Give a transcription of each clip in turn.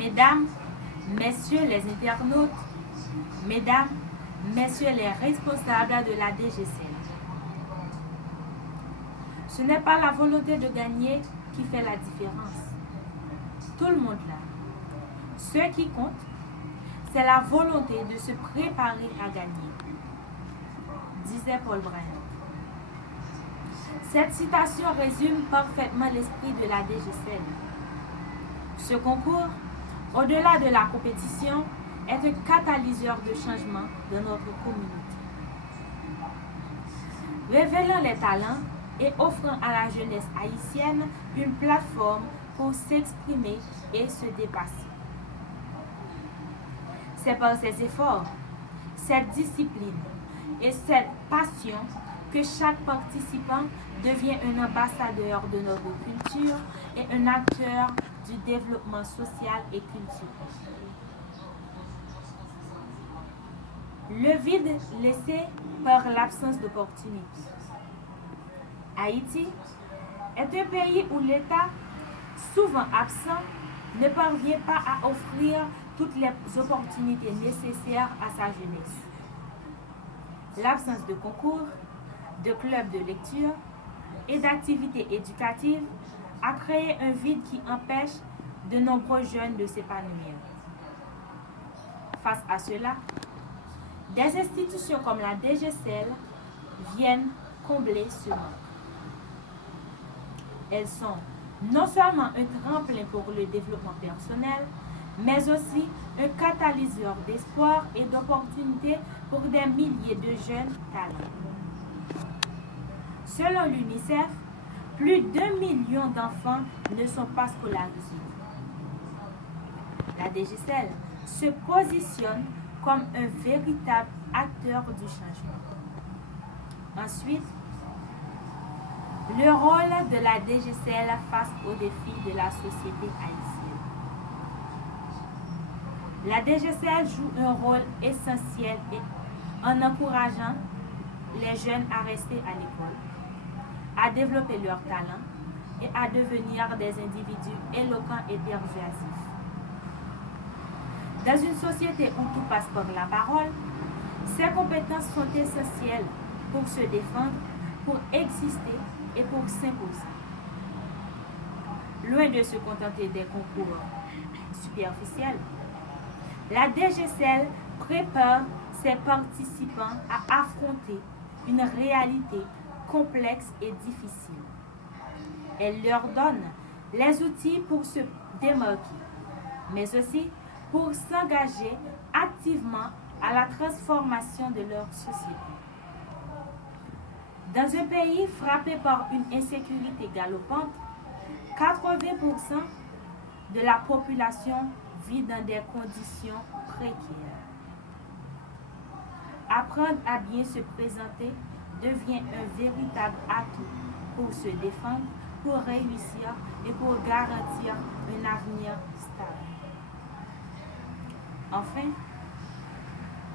Mesdames, Messieurs les internautes, Mesdames, Messieurs les responsables de la DGCL. Ce n'est pas la volonté de gagner qui fait la différence. Tout le monde l'a. Ce qui compte, c'est la volonté de se préparer à gagner, disait Paul Bryant. Cette citation résume parfaitement l'esprit de la DGCL. Ce concours, au-delà de la compétition, est un catalyseur de changement de notre communauté. Révélant les talents et offrant à la jeunesse haïtienne une plateforme pour s'exprimer et se dépasser. C'est par ces efforts, cette discipline et cette passion que chaque participant devient un ambassadeur de notre culture et un acteur du développement social et culturel. Le vide laissé par l'absence d'opportunités. Haïti est un pays où l'État, souvent absent, ne parvient pas à offrir toutes les opportunités nécessaires à sa jeunesse. L'absence de concours, de clubs de lecture et d'activités éducatives a créé un vide qui empêche de nombreux jeunes de s'épanouir. Face à cela, des institutions comme la DGCL viennent combler ce manque. Elles sont non seulement un tremplin pour le développement personnel, mais aussi un catalyseur d'espoir et d'opportunités pour des milliers de jeunes talents. Selon l'UNICEF, plus d'1 million d'enfants ne sont pas scolarisés. La DGCL se positionne comme un véritable acteur du changement. Ensuite, le rôle de la DGCL face aux défis de la société haïtienne. La DGCL joue un rôle essentiel en encourageant les jeunes à rester à l'école, à développer leurs talents et à devenir des individus éloquents et persuasifs. Dans une société où tout passe par la parole, ces compétences sont essentielles pour se défendre, pour exister et pour s'imposer. Loin de se contenter des concours superficiels, la DGCL prépare ses participants à affronter une réalité complexe et difficile. Elle leur donne les outils pour se démarquer, mais aussi pour s'engager activement à la transformation de leur société. Dans un pays frappé par une insécurité galopante, 80% de la population vit dans des conditions précaires. Apprendre à bien se présenter devient un véritable atout pour se défendre, pour réussir et pour garantir un avenir stable. Enfin,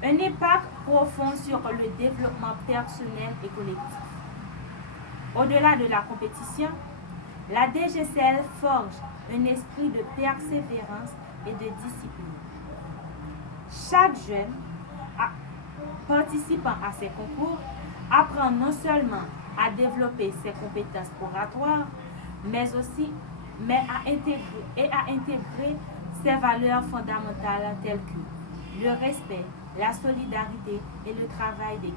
un impact profond sur le développement personnel et collectif. Au-delà de la compétition, la DGCL forge un esprit de persévérance et de discipline. Chaque jeune participant à ces concours apprend non seulement à développer ses compétences oratoires, mais à intégrer ses valeurs fondamentales telles que le respect, la solidarité et le travail d'équipe.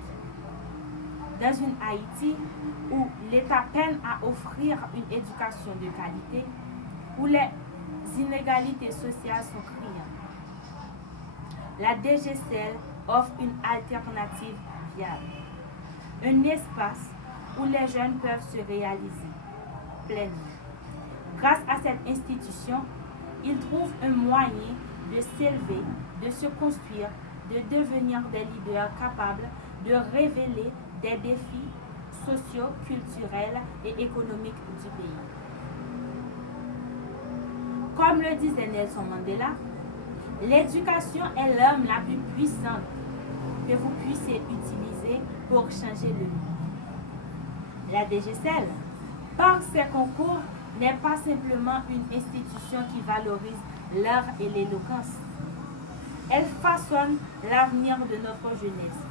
Dans une Haïti où l'État peine à offrir une éducation de qualité, où les inégalités sociales sont criantes, la DGCL offre une alternative viable, un espace où les jeunes peuvent se réaliser pleinement. Grâce à cette institution, ils trouvent un moyen de s'élever, de se construire, de devenir des leaders capables de révéler des défis sociaux, culturels et économiques du pays. Comme le disait Nelson Mandela, l'éducation est l'arme la plus puissante que vous puissiez utiliser pour changer le monde. La DGCL, par ses concours, n'est pas simplement une institution qui valorise l'art et l'éloquence. Elle façonne l'avenir de notre jeunesse,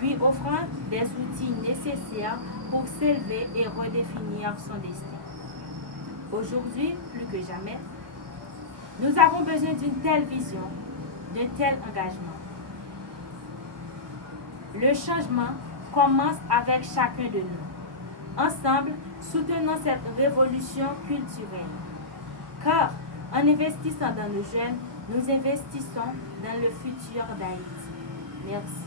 lui offrant des outils nécessaires pour s'élever et redéfinir son destin. Aujourd'hui, plus que jamais, nous avons besoin d'une telle vision, d'un tel engagement. Le changement commence avec chacun de nous. Ensemble, soutenons cette révolution culturelle. Car en investissant dans nos jeunes, nous investissons dans le futur d'Haïti. Merci.